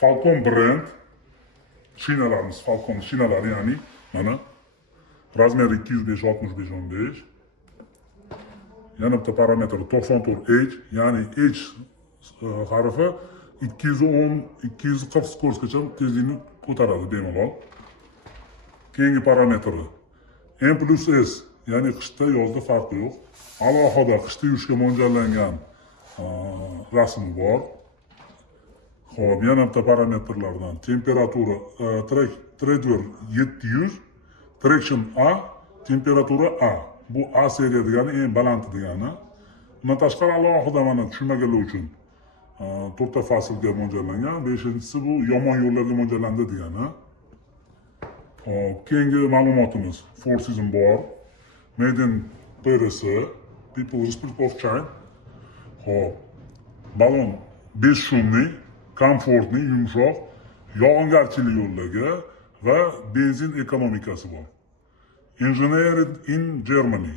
Falcon brand shinalarimiz, Falcon shinalari, ya'ni mana razmeri 205-65-15. Yana bitta parametri 94H, ya'ni H harfi 210-240 skoroskgacha tezlikni ko'taradi bemalol. Keyingi parametri M+S, ya'ni qishda yozda farqi yo'q. Alohida qishda yurishga mo'ljallangan rasmi bor. Xo'p, yana bitta parametrlardan temperatura Tradwear 700, Traction A, temperatura A. Bu A seriya degani eng balandi degani. Bundan tashqari alohida mana tushunmaganlar uchun 4 ta faslga mo'ljallangan. 5-inchisi bu yomon yo'llarga mo'ljallandi degani. Hop, keyingi ma'lumotimiz Four Seasons bor. Made in PRS, People's Republic of China. Hop, balon 5 shumli, komfortli, yumshoq, yog'ingarchilik yo'llarga va benzin ekonomikasi bor. Engineered in Germany.